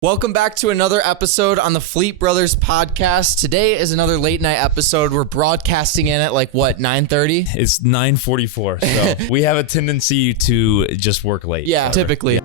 Welcome back to another episode on the Fleet Brothers podcast. Today is another late night episode. We're broadcasting in at 9:30? It's 9:44, so we have a tendency to just work late. Yeah, typically.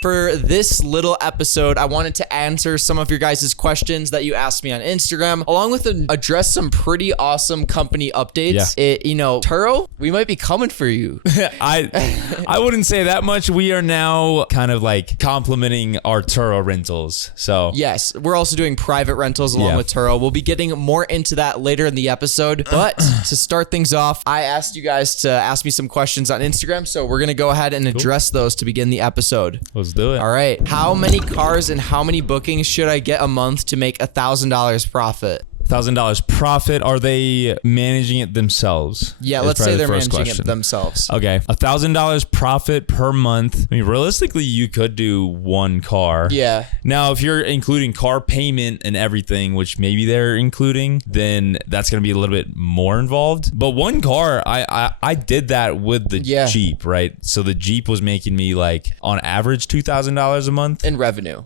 For this little episode, I wanted to answer some of your guys' questions that you asked me on Instagram, along with address some pretty awesome company updates. Yeah. Turo, we might be coming for you. I wouldn't say that much. We are now kind of complimenting our Turo rentals. So yes, we're also doing private rentals along with Turo. We'll be getting more into that later in the episode. But to start things off, I asked you guys to ask me some questions on Instagram, so we're gonna go ahead and address those to begin the episode. Let's do it. All right. How many cars and how many bookings should I get a month to make $1,000 profit? $1,000 profit. Are they managing it themselves? Yeah, let's say they're managing it themselves. Okay. $1,000 profit per month. I mean, realistically, you could do one car. Yeah. Now, if you're including car payment and everything, which maybe they're including, then that's going to be a little bit more involved. But one car, I did that with the Jeep, right? So the Jeep was making me on average $2,000 a month in revenue.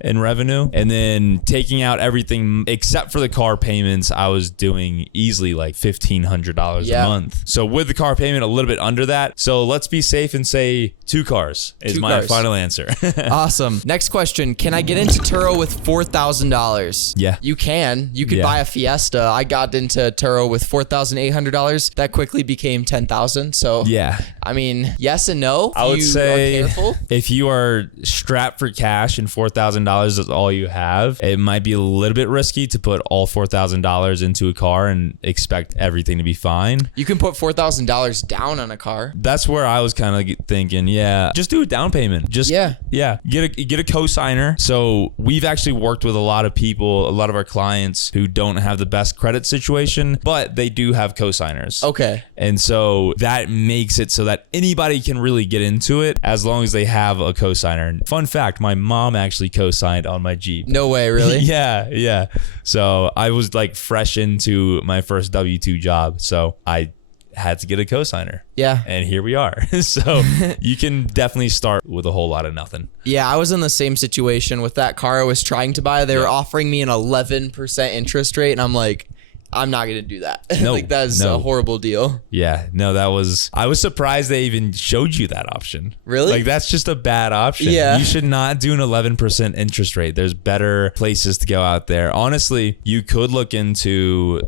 And then taking out everything except for the car payments, I was doing easily $1,500 a month. So with the car payment, a little bit under that. So let's be safe and say two cars is my final answer. Awesome. Next question. Can I get into Turo with $4,000? Yeah. You can. You could buy a Fiesta. I got into Turo with $4,800. That quickly became $10,000. So yeah. I mean, yes and no. I would say are careful. If you are strapped for cash and $4,000 is all you have, it might be a little bit risky to put all $4,000 into a car and expect everything to be fine. You can put $4,000 down on a car. That's where I was kind of thinking, just do a down payment. Get a co-signer. So we've actually worked with a lot of people, a lot of our clients who don't have the best credit situation, but they do have co-signers. Okay. And so that makes it so that anybody can really get into it as long as they have a co-signer. Fun fact, my mom actually co-signed on my Jeep. No way, really? Yeah. So I was fresh into my first W-2 job. So I had to get a co-signer. Yeah. And here we are. So you can definitely start with a whole lot of nothing. Yeah, I was in the same situation with that car I was trying to buy. They were offering me an 11% interest rate, and I'm like, I'm not going to do that. No, that is a horrible deal. Yeah, no, I was surprised they even showed you that option. Really? That's just a bad option. Yeah. You should not do an 11% interest rate. There's better places to go out there. Honestly, you could look into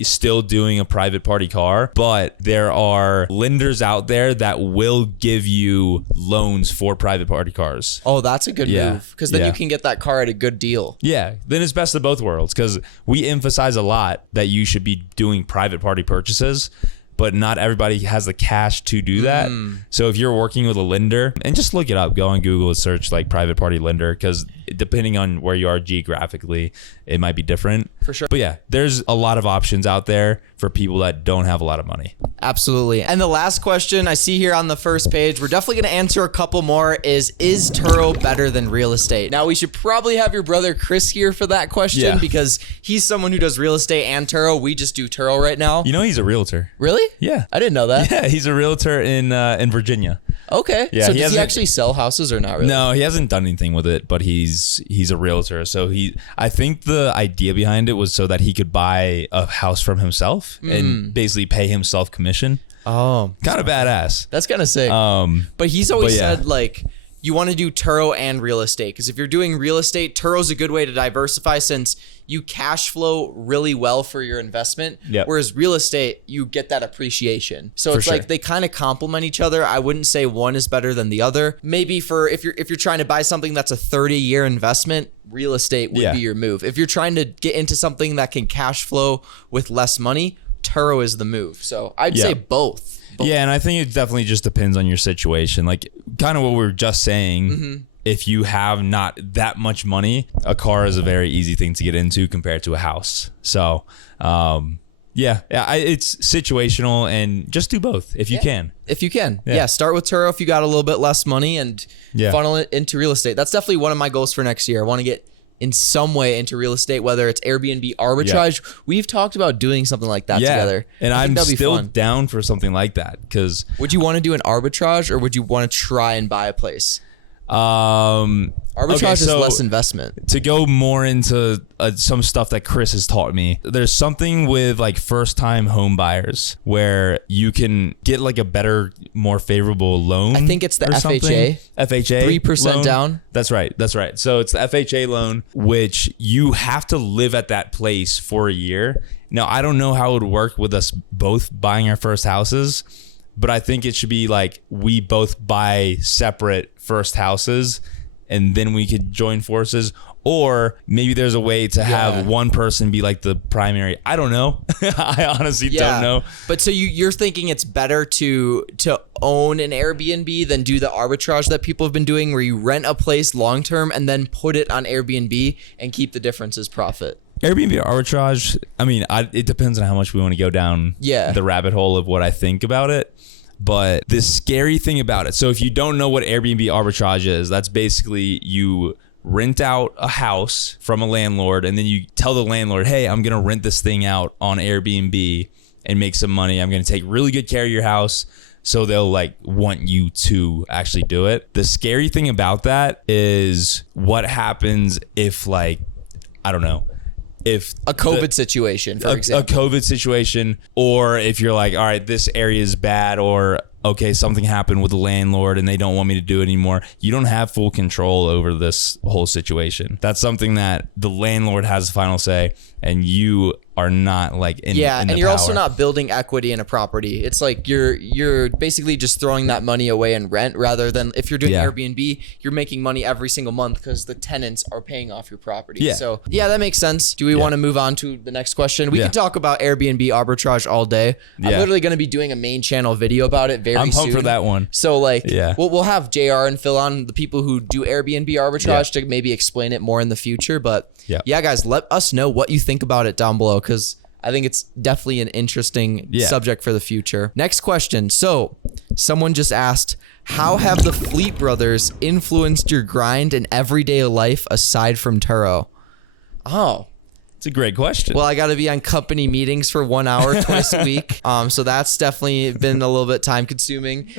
still doing a private party car, but there are lenders out there that will give you loans for private party cars. Oh, that's a good move, because then you can get that car at a good deal. Yeah, then it's best of both worlds, because we emphasize a lot that you should be doing private party purchases, but not everybody has the cash to do that. So if you're working with a lender, and just look it up, go on Google and search private party lender, because depending on where you are geographically, it might be different. For sure. But yeah, there's a lot of options out there for people that don't have a lot of money. Absolutely. And the last question I see here on the first page, we're definitely going to answer a couple more, is Turo better than real estate? Now, we should probably have your brother Chris here for that question, because he's someone who does real estate and Turo. We just do Turo right now. He's a realtor. Really? Yeah. I didn't know that. Yeah, he's a realtor in Virginia. Okay. Yeah, so does he actually sell houses or not really? No, he hasn't done anything with it, but he's a realtor. So I think the idea behind it was so that he could buy a house from himself and basically pay himself commission. Oh, kind of badass. That's kind of sick. But he's always said you want to do Turo and real estate, because if you're doing real estate, Turo's a good way to diversify since you cash flow really well for your investment. Yep. Whereas real estate, you get that appreciation. So it's they kind of complement each other. I wouldn't say one is better than the other. Maybe if you're trying to buy something that's a 30-year investment, real estate would be your move. If you're trying to get into something that can cash flow with less money, Turo is the move. So I'd say both. Yeah, and I think it definitely just depends on your situation. Kind of what we were just saying, if you have not that much money, a car is a very easy thing to get into compared to a house. So, it's situational, and just do both if you can. If you can. Yeah, start with Turo if you got a little bit less money and funnel it into real estate. That's definitely one of my goals for next year. I want to get in some way into real estate, whether it's Airbnb arbitrage. We've talked about doing something like that together. And I'm still down for something like that, because would you want to do an arbitrage, or would you want to try and buy a place? Arbitrage is less investment. To go more into some stuff that Chris has taught me, there's something with like first time home buyers where you can get like a better, more favorable loan. I think it's the FHA. FHA 3% loan. down. That's right. So it's the FHA loan, which you have to live at that place for a year. Now, I don't know how it would work with us both buying our first houses, but I think it should be like we both buy separate first houses and then we could join forces. Or maybe there's a way to have one person be like the primary. I don't know. I honestly don't know. But so you're thinking it's better to own an Airbnb than do the arbitrage that people have been doing, where you rent a place long term and then put it on Airbnb and keep the difference as profit. Airbnb arbitrage, I mean, it depends on how much we want to go down the rabbit hole of what I think about it. But the scary thing about it, so if you don't know what Airbnb arbitrage is, that's basically you rent out a house from a landlord and then you tell the landlord, hey, I'm going to rent this thing out on Airbnb and make some money. I'm going to take really good care of your house. So they'll like want you to actually do it. The scary thing about that is what happens if like, I don't know, if a COVID situation, for example. A COVID situation, or if you're like, all right, this area is bad, or okay, something happened with the landlord and they don't want me to do it anymore. You don't have full control over this whole situation. That's something that the landlord has the final say, and you are not like in and the you're power. also not building equity in a property. It's like you're basically just throwing that money away in rent, rather than if you're doing Airbnb, you're making money every single month because the tenants are paying off your property. So that makes sense. Do we want to move on to the next question? We can talk about Airbnb arbitrage all day. I'm literally going to be doing a main channel video about it very soon. I'm pumped for that one. So like we'll have JR and Phil on, the people who do Airbnb arbitrage, to maybe explain it more in the future. But guys, let us know what you think about it down below, because I think it's definitely an interesting subject for the future. Next question. So someone just asked, how have the Fleet brothers influenced your grind and everyday life aside from Turo? Oh, it's a great question. Well, I got to be on company meetings for 1 hour twice a week. So that's definitely been a little bit time consuming.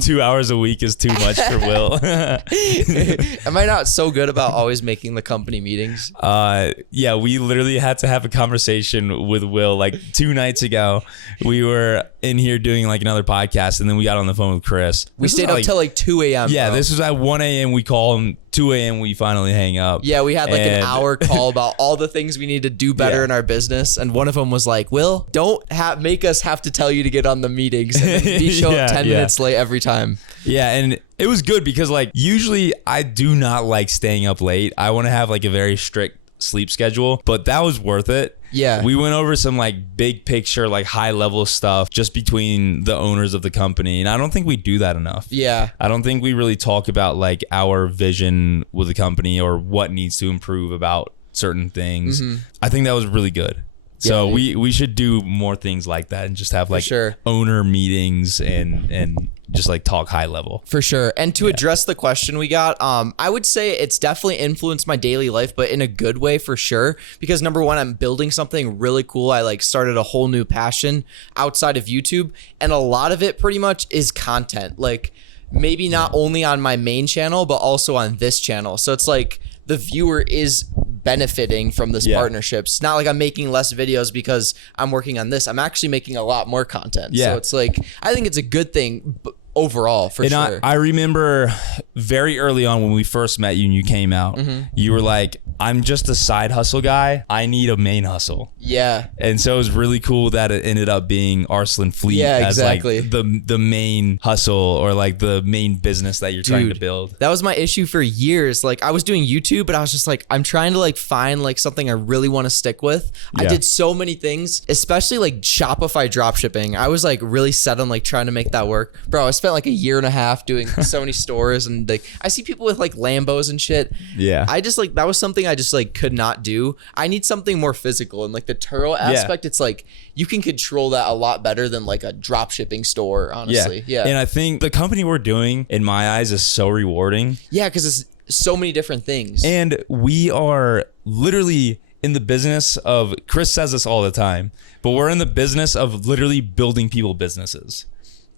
2 hours a week is too much for Will. Am I not so good about always making the company meetings? We literally had to have a conversation with Will like 2 nights ago. We were in here doing like another podcast, and then we got on the phone with Chris. We stayed up till like 2 a.m. Yeah, bro. this was at 1 a.m. We call him. 2 a.m. we finally hang up. Yeah, we had like an hour call about all the things we need to do better in our business, and one of them was like, Will, don't make us have to tell you to get on the meetings, and then we show up 10 minutes late every time. Yeah, and it was good because like usually I do not like staying up late. I want to have like a very strict sleep schedule, but that was worth it. Yeah. We went over some like big picture, like high level stuff just between the owners of the company. And I don't think we do that enough. Yeah. I don't think we really talk about like our vision with the company or what needs to improve about certain things. I think that was really good. So we should do more things like that and just have like owner meetings and just like talk high level. For sure. And to address the question we got, I would say it's definitely influenced my daily life, but in a good way for sure. Because number one, I'm building something really cool. I like started a whole new passion outside of YouTube, and a lot of it pretty much is content. Like maybe not only on my main channel, but also on this channel. So it's like the viewer is benefiting from this partnership. It's not like I'm making less videos because I'm working on this. I'm actually making a lot more content. So it's like, I think it's a good thing overall for sure. I remember very early on when we first met you and you came out, you were like, I'm just a side hustle guy. I need a main hustle. Yeah. And so it was really cool that it ended up being Arslan Fleet as like the main hustle or like the main business that you're trying to build. That was my issue for years. Like I was doing YouTube, but I was just like, I'm trying to like find like something I really want to stick with. I did so many things, especially like Shopify dropshipping. I was like really set on like trying to make that work. Bro, I spent like a year and a half doing so many stores, and like I see people with like Lambos and shit. Yeah. I just like, that was something I just like could not do. I need something more physical, and like the Turo aspect, it's like you can control that a lot better than like a drop shipping store, honestly. Yeah. And I think the company we're doing in my eyes is so rewarding. Yeah, because it's so many different things. And we are literally in the business of, Chris says this all the time, but we're in the business of literally building people businesses.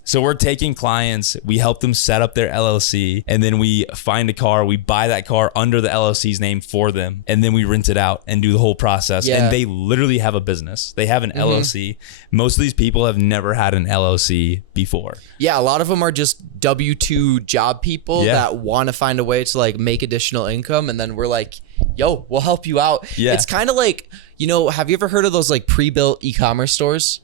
So we're taking clients, we help them set up their LLC, and then we find a car, we buy that car under the LLC's name for them, and then we rent it out and do the whole process. Yeah. And they literally have a business. They have an LLC. Most of these people have never had an LLC before. Yeah, a lot of them are just W-2 job people that want to find a way to like make additional income, and then we're like, yo, we'll help you out. Yeah. It's kind of like, you know, have you ever heard of those like pre-built e-commerce stores?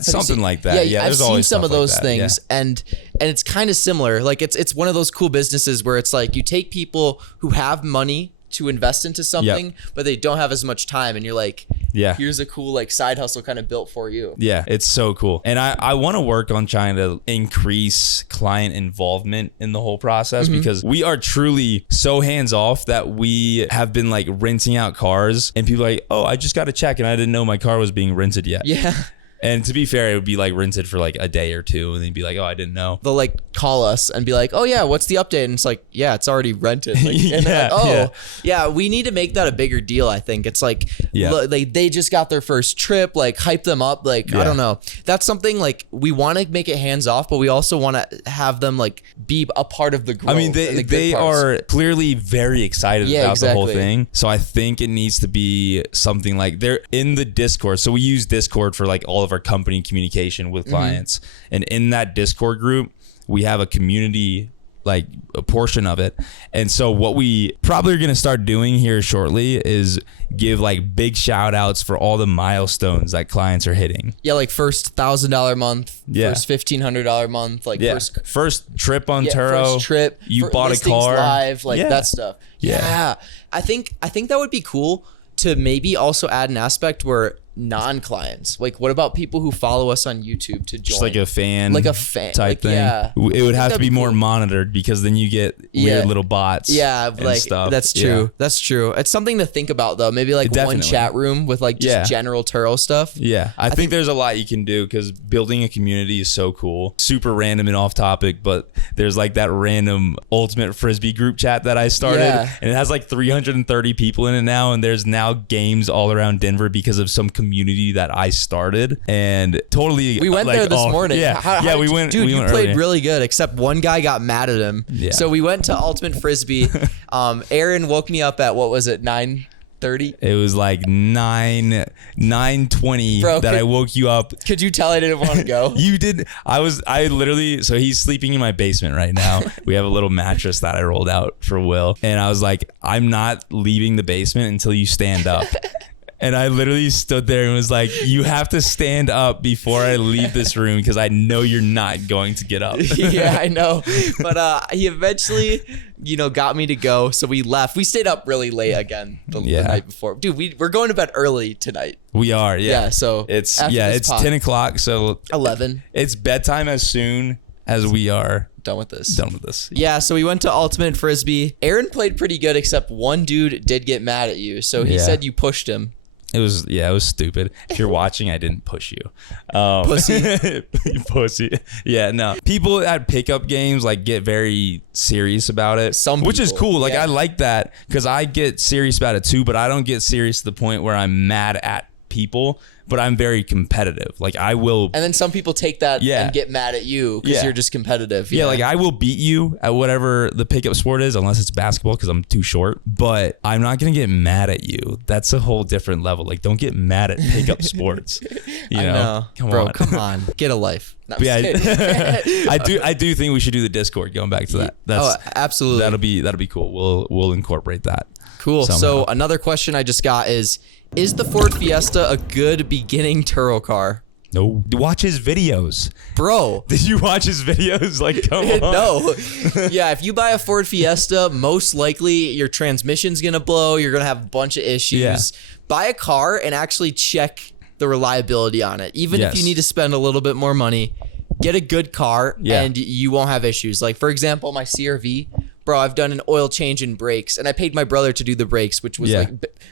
Something like that. Yeah, I've seen some of those things, and it's kind of similar. Like it's one of those cool businesses where it's like you take people who have money to invest into something, but they don't have as much time, and you're like, here's a cool like side hustle kind of built for you. Yeah, it's so cool. And I want to work on trying to increase client involvement in the whole process, because we are truly so hands off that we have been like renting out cars, and people are like, oh, I just got a check and I didn't know my car was being rented yet. Yeah. And to be fair, it would be like rented for like a day or two, and they'd be like, oh, I didn't know. They'll like call us and be like, oh yeah, what's the update? And it's like, yeah, it's already rented. Like, and they're like, oh, we need to make that a bigger deal. I think it's like, they just got their first trip, like hype them up. Like, I don't know. That's something like we want to make it hands off, but we also want to have them like be a part of the growth. I mean, they are clearly very excited about the whole thing. So I think it needs to be something like they're in the Discord. So we use Discord for like all of our company communication with clients, and in that Discord group we have a community, like a portion of it. And so what we probably are going to start doing here shortly is give like big shout outs for all the milestones that clients are hitting. Yeah, like first $1,000 month, first $1,500 month, like first trip on Turo, first trip, you bought a car live, like that stuff. I think that would be cool to maybe also add an aspect where non-clients, like what about people who follow us on YouTube to join? Just like a fan type thing. Yeah, it would have to be more monitored, because then you get weird little bots. Yeah, like stuff. That's true. That's true. It's something to think about though. Maybe like one chat room with like just general Turo stuff. Yeah, I think there's a lot you can do, because building a community is so cool. Super random and off topic, but there's like that random ultimate frisbee group chat that I started, and it has like 330 people in it now, and there's now games all around Denver because of some community that I started. And totally, we went like, there this morning. We went. Dude, we you went played earlier. really good, except one guy got mad at him. Yeah. So we went to Ultimate Frisbee. Aaron woke me up at, what was it, 9:30? It was like 9:20 that I woke you up. Could you tell I didn't want to go? You did. I literally, so he's sleeping in my basement right now. We have a little mattress that I rolled out for Will. And I was like, I'm not leaving the basement until you stand up. And I literally stood there and was like, you have to stand up before I leave this room, because I know you're not going to get up. Yeah, I know. But he eventually, got me to go. So we left. We stayed up really late again the night before. Dude, we're going to bed early tonight. We are, Yeah, so it's 10 o'clock. So 11. It's bedtime as soon as we are done with this. Yeah, so we went to Ultimate Frisbee. Aaron played pretty good, except one dude did get mad at you. So he said you pushed him. It was stupid. If you're watching, I didn't push you. Pussy. Pussy. Yeah, no. People at pickup games like get very serious about it, which is cool. Like I like that, because I get serious about it too, but I don't get serious to the point where I'm mad at people. But I'm very competitive. Like I will. And then some people take that and get mad at you because you're just competitive. Yeah, like I will beat you at whatever the pickup sport is, unless it's basketball, because I'm too short. But I'm not going to get mad at you. That's a whole different level. Like don't get mad at pickup sports. You know? Come on. Get a life. No, I do think we should do the Discord, going back to that. Absolutely. That'll be cool. We'll incorporate that. Cool. Somehow. So another question I just got is the Ford Fiesta a good beginning Turo car? No. Watch his videos. Bro. Did you watch his videos? Like, come on. No. Yeah, if you buy a Ford Fiesta, most likely your transmission's going to blow. You're going to have a bunch of issues. Yeah. Buy a car and actually check the reliability on it. Even if you need to spend a little bit more money, get a good car and you won't have issues. Like, for example, my CR-V, bro, I've done an oil change and brakes, and I paid my brother to do the brakes, which was like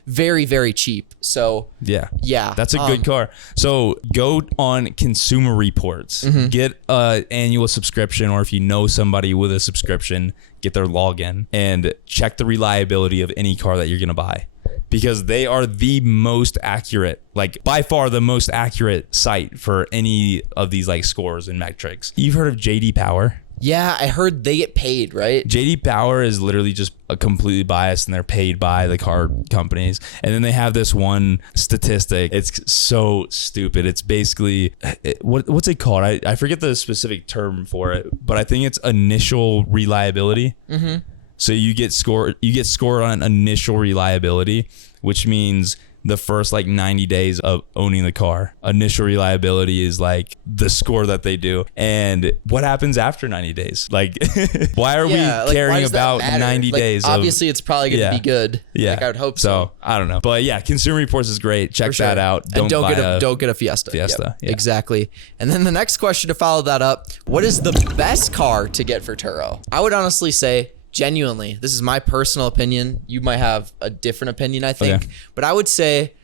very, very cheap. So yeah, that's a good car. So go on Consumer Reports, get an annual subscription, or if you know somebody with a subscription, get their login and check the reliability of any car that you're gonna buy. because they are the most accurate, like by far the most accurate site for any of these like scores and metrics. You've heard of JD Power? Yeah, I heard they get paid, right? JD Power is literally just a completely biased, and they're paid by the car companies. And then they have this one statistic. It's so stupid. It's basically, what's it called? I forget the specific term for it, but I think it's initial reliability. Mm-hmm. So you get scored on initial reliability, which means the first like 90 days of owning the car. Initial reliability is like the score that they do. And what happens after 90 days? Like, why are we caring about 90 days? Obviously, it's probably going to be good. Yeah. Like, I would hope so. I don't know. But yeah, Consumer Reports is great. Check that out. Don't get a Fiesta. Yep, yeah. Exactly. And then the next question to follow that up, what is the best car to get for Turo? I would honestly say, genuinely, this is my personal opinion. You might have a different opinion, I think. Okay. But I would say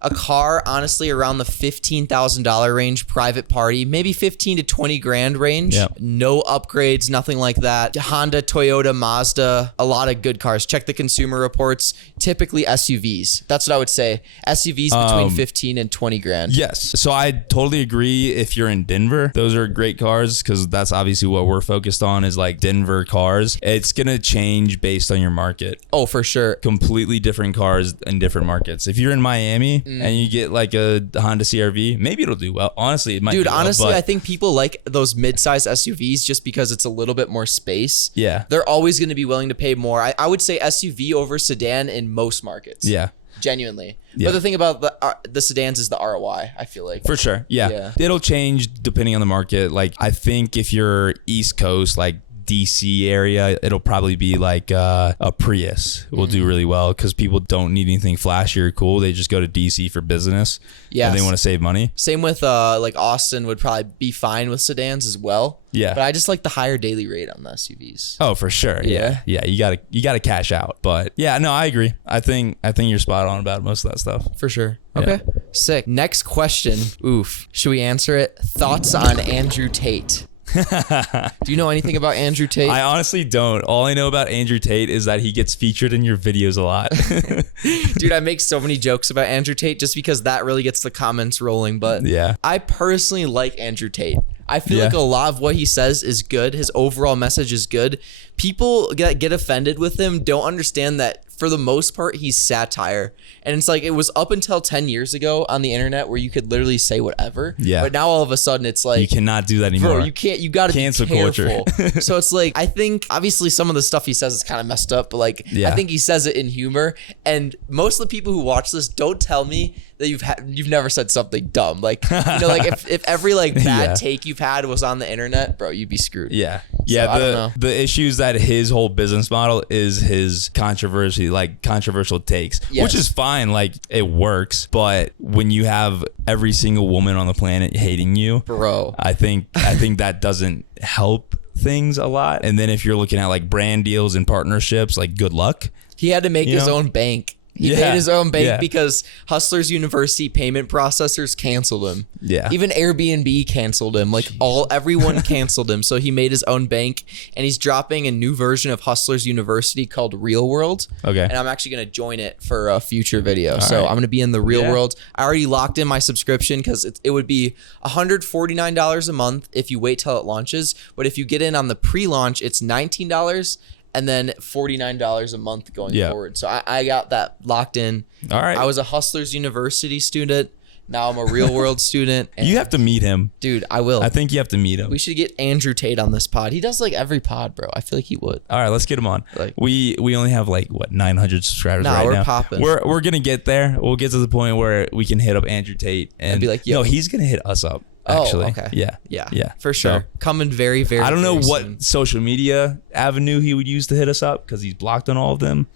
a car, honestly, around the $15,000 range, private party, maybe 15 to 20 grand range. Yep. No upgrades, nothing like that. Honda, Toyota, Mazda, a lot of good cars. Check the Consumer Reports. Typically SUVs. That's what I would say. SUVs between 15 and 20 grand. Yes. So I totally agree. If you're in Denver, those are great cars, because that's obviously what we're focused on, is like Denver cars. It's going to change based on your market. Oh, for sure. Completely different cars in different markets. If you're in Miami, and you get like a Honda CR-V, maybe it'll do well. Honestly, it might. Dude, honestly, I think people like those mid-size SUVs just because it's a little bit more space. Yeah. They're always going to be willing to pay more. I would say SUV over sedan in most markets. Yeah. Genuinely. Yeah. But the thing about the sedans is the ROI, I feel like. For sure. Yeah. It'll change depending on the market. Like, I think if you're East Coast, like DC area, it'll probably be like a Prius will do really well, because people don't need anything flashy or cool. They just go to DC for business. Yeah, and they want to save money. Same with like Austin would probably be fine with sedans as well. Yeah, but I just like the higher daily rate on the SUVs. Oh, for sure. Yeah. You gotta cash out. But yeah, no, I agree. I think you're spot on about most of that stuff. For sure. Okay, sick. Next question. Oof. Should we answer it? Thoughts on Andrew Tate? Do you know anything about Andrew Tate? I honestly don't. All I know about Andrew Tate is that he gets featured in your videos a lot. Dude, I make so many jokes about Andrew Tate just because that really gets the comments rolling. But yeah, I personally like Andrew Tate. I feel like a lot of what he says is good. His overall message is good. People that get offended with him don't understand that for the most part, he's satire. And it's like, it was up until 10 years ago on the internet where you could literally say whatever. Yeah. But now all of a sudden it's like, you cannot do that anymore. Bro, you can't, you gotta cancel be careful. Culture. So it's like, I think obviously some of the stuff he says is kind of messed up, but like, I think he says it in humor. And most of the people who watch this, don't tell me that you've never said something dumb. Like, you know, like if every like bad take you've had was on the internet, bro, you'd be screwed. Yeah. Yeah. So, I don't know. The issue is that his whole business model is his controversial takes, which is fine. Like, it works. But when you have every single woman on the planet hating you, bro, I think that doesn't help things a lot. And then if you're looking at like brand deals and partnerships, like, good luck. He had to make his own bank. He paid his own bank because Hustlers University payment processors canceled him. Yeah. Even Airbnb canceled him. Like, everyone canceled him. So he made his own bank, and he's dropping a new version of Hustlers University called Real World. Okay. And I'm actually going to join it for a future video. I'm going to be in the Real World. I already locked in my subscription because it would be $149 a month if you wait till it launches. But if you get in on the pre-launch, it's $19. And then $49 a month going forward. So I got that locked in. All right. I was a Hustlers University student. Now I'm a Real World student. You have to meet him. Dude, I will. I think you have to meet him. We should get Andrew Tate on this pod. He does like every pod, bro. I feel like he would. All right, let's get him on. Like, we only have like, what, 900 subscribers right now? We're popping. We're going to get there. We'll get to the point where we can hit up Andrew Tate and be like, no, he's going to hit us up. Actually. Oh, okay. Yeah. For sure. So, coming very, very I don't know what soon. Social media avenue he would use to hit us up, because he's blocked on all of them,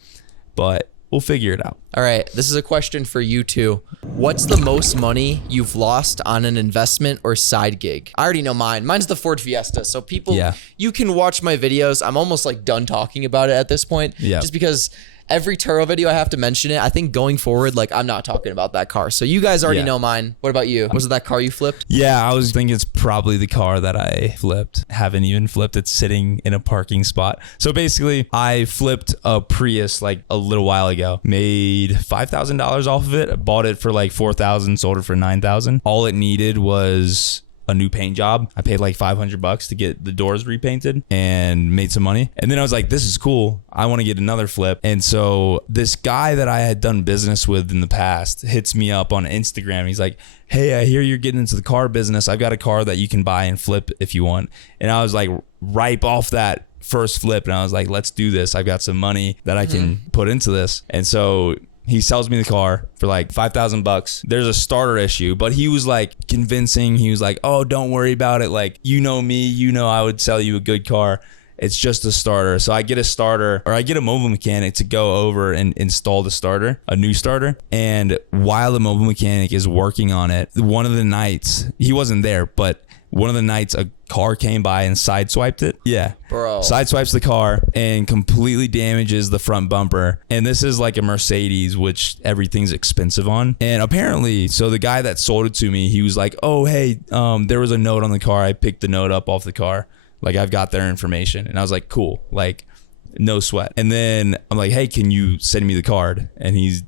but we'll figure it out. All right. This is a question for you too. What's the most money you've lost on an investment or side gig? I already know mine. Mine's the Ford Fiesta. So people, you can watch my videos. I'm almost like done talking about it at this point. Yeah. Just because every Turo video I have to mention it. I think going forward, like I'm not talking about that car. So you guys already know mine. What about you? Was it that car you flipped? Yeah, I was thinking it's probably the car that I flipped. Haven't even flipped. It's sitting in a parking spot. So basically, I flipped a Prius like a little while ago. Made $5,000 off of it. I bought it for like $4,000, sold it for $9,000. All it needed was a new paint job. I paid like $500 to get the doors repainted and made some money. And then I was like, this is cool. I want to get another flip. And so this guy that I had done business with in the past hits me up on Instagram. He's like, hey, I hear you're getting into the car business. I've got a car that you can buy and flip if you want. And I was like, ripe off that first flip. And I was like, let's do this. I've got some money that I can put into this. And so he sells me the car for like $5,000. There's a starter issue, but he was like convincing. He was like, oh, don't worry about it. Like, you know me, you know, I would sell you a good car. It's just a starter. So I get a starter, or I get a mobile mechanic to go over and install the starter, a new starter. And while the mobile mechanic is working on it, one of the nights, he wasn't there, but one of the nights a car came by and sideswiped it. Yeah. Bro. Sideswipes the car and completely damages the front bumper. And this is like a Mercedes, which everything's expensive on. And apparently, so the guy that sold it to me, he was like, oh, hey, there was a note on the car. I picked the note up off the car. Like, I've got their information. And I was like, cool. Like, no sweat. And then I'm like, hey, can you send me the card? And he's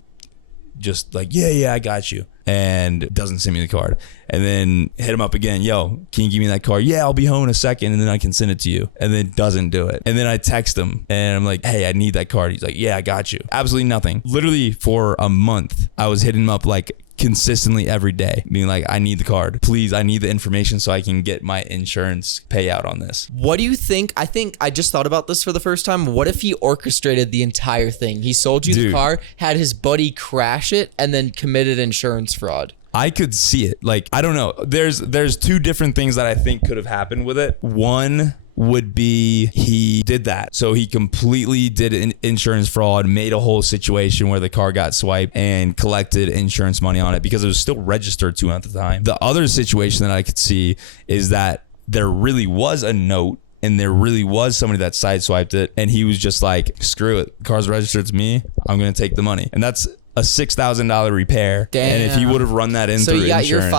just like, yeah, I got you. And doesn't send me the card. And then hit him up again. Yo, can you give me that card? Yeah, I'll be home in a second and then I can send it to you. And then doesn't do it. And then I text him and I'm like, hey, I need that card. He's like, yeah, I got you. Absolutely nothing. Literally for a month, I was hitting him up like consistently every day, being like, I need the card. Please, I need the information so I can get my insurance payout on this. What do you think? I think I just thought about this for the first time. What if he orchestrated the entire thing? He sold you the car, had his buddy crash it, and then committed insurance fraud. I could see it. Like, I don't know. There's two different things that I think could have happened with it. One would be he did that. So he completely did an insurance fraud, made a whole situation where the car got swiped and collected insurance money on it because it was still registered to him at the time. The other situation that I could see is that there really was a note and there really was somebody that sideswiped it and he was just like, screw it, the car's registered to me, I'm going to take the money. And that's a $6,000 repair. Damn. And if he would have run that in through insurance. So you got your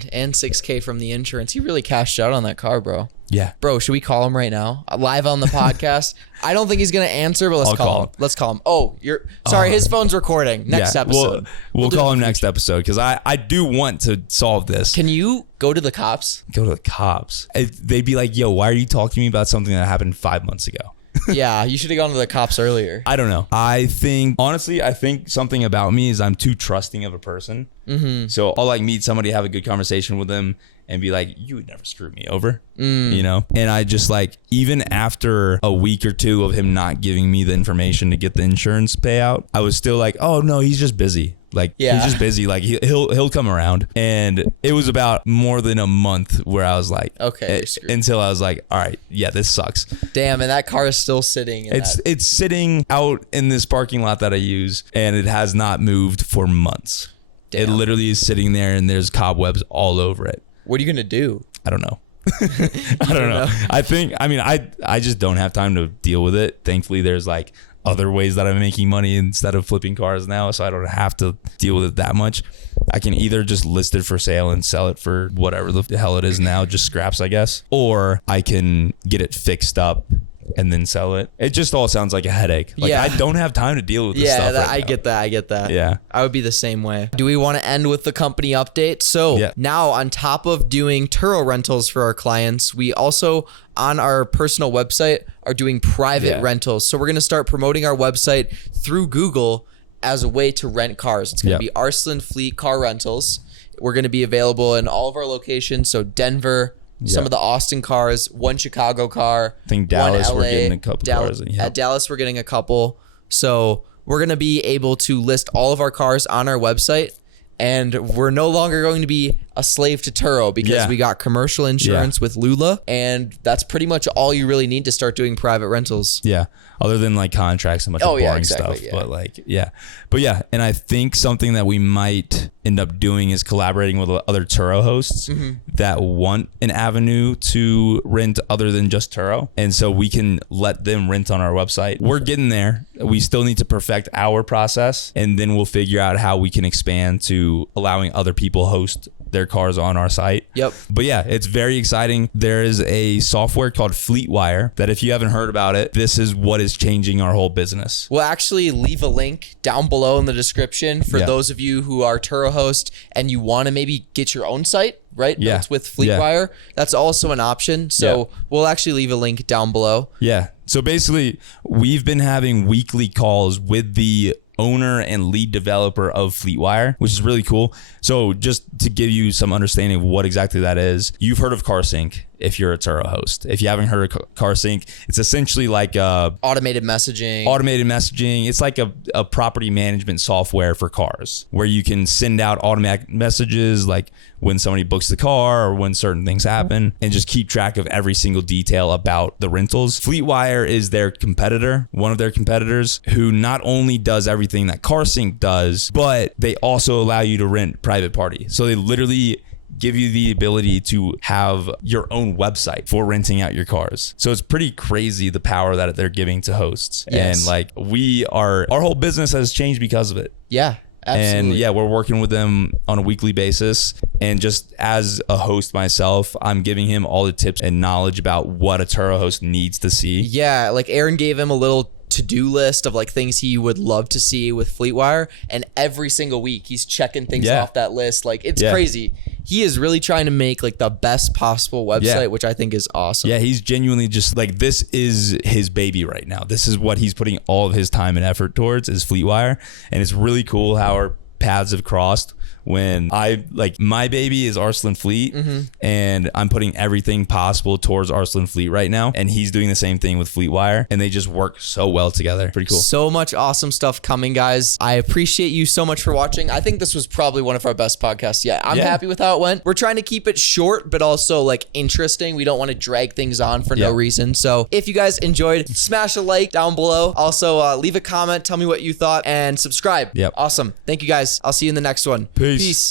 $5,000 and $6,000 from the insurance. He really cashed out on that car, bro. Yeah. Bro, should we call him right now? Live on the podcast? I don't think he's going to answer, but let's call him. Let's call him. Oh, sorry, his phone's recording. Next episode. We'll call him next episode because I do want to solve this. Can you go to the cops? Go to the cops. They'd be like, yo, why are you talking to me about something that happened 5 months ago? Yeah, you should have gone to the cops earlier. I don't know. I think something about me is I'm too trusting of a person. Mm-hmm. So I'll like meet somebody, have a good conversation with them and be like, you would never screw me over, you know? And I just like, even after a week or two of him not giving me the information to get the insurance payout, I was still like, oh no, he's just busy. Like, he's just busy. Like, he'll come around. And it was about more than a month where I was like, okay, until I was like, all right, yeah, this sucks. Damn, and that car is still sitting. It's sitting out in this parking lot that I use, and it has not moved for months. Damn. It literally is sitting there, and there's cobwebs all over it. What are you gonna do? I don't know. I don't know. I just don't have time to deal with it. Thankfully, there's like other ways that I'm making money instead of flipping cars now, so I don't have to deal with it that much. I can either just list it for sale and sell it for whatever the hell it is now, just scraps, I guess, or I can get it fixed up and then sell it. It just all sounds like a headache. Like, I don't have time to deal with this stuff right I get that. Yeah. I would be the same way. Do we want to end with the company update? So now, on top of doing Turo rentals for our clients, we also, on our personal website, are doing private rentals. So we're going to start promoting our website through Google as a way to rent cars. It's going to be Arslan Fleet Car Rentals. We're going to be available in all of our locations. So Denver, some of the Austin cars, one Chicago car. I think Dallas, we're getting a couple cars. At Dallas, we're getting a couple. So we're going to be able to list all of our cars on our website. And we're no longer going to be a slave to Turo because we got commercial insurance with Lula. And that's pretty much all you really need to start doing private rentals. Yeah. Other than like contracts and much of boring stuff. But and I think something that we might end up doing is collaborating with other Turo hosts that want an avenue to rent other than just Turo. And so we can let them rent on our website. We're getting there. We still need to perfect our process, and then we'll figure out how we can expand to allowing other people host their cars on our site. Yep. But yeah, it's very exciting. There is a software called Fleetwire that if you haven't heard about it, this is what is changing our whole business. We'll actually leave a link down below in the description for those of you who are Turo host and you want to maybe get your own site, right? Yeah. That's with Fleetwire. That's also an option. So we'll actually leave a link down below. Yeah. So basically, we've been having weekly calls with the owner and lead developer of Fleetwire, which is really cool. So just to give you some understanding of what exactly that is, you've heard of CarSync if you're a Turo host. If you haven't heard of CarSync, it's essentially like automated messaging. It's like a property management software for cars where you can send out automatic messages like when somebody books the car or when certain things happen, and just keep track of every single detail about the rentals. Fleetwire is their competitor, one of their competitors, who not only does everything that CarSync does, but they also allow you to rent private party. So they literally give you the ability to have your own website for renting out your cars. So it's pretty crazy the power that they're giving to hosts. Yes. And like our whole business has changed because of it. Yeah. Absolutely. And we're working with them on a weekly basis. And just as a host myself, I'm giving him all the tips and knowledge about what a Turo host needs to see. Yeah, like Aaron gave him a little to-do list of like things he would love to see with Fleetwire, and every single week he's checking things off that list. Like it's crazy. He is really trying to make like the best possible website, which I think is awesome. Yeah, he's genuinely just like, this is his baby right now. This is what he's putting all of his time and effort towards, is Fleetwire. And it's really cool how our paths have crossed when my baby is Arslan Fleet, and I'm putting everything possible towards Arslan Fleet right now, and he's doing the same thing with Fleetwire, and they just work so well together. Pretty cool. So much awesome stuff coming, guys. I appreciate you so much for watching. I think this was probably one of our best podcasts yet. I'm happy with how it went. We're trying to keep it short, but also like interesting. We don't want to drag things on for no reason. So if you guys enjoyed, smash a like down below. Also, leave a comment. Tell me what you thought, and subscribe. Yep. Awesome. Thank you, guys. I'll see you in the next one. Peace. Peace.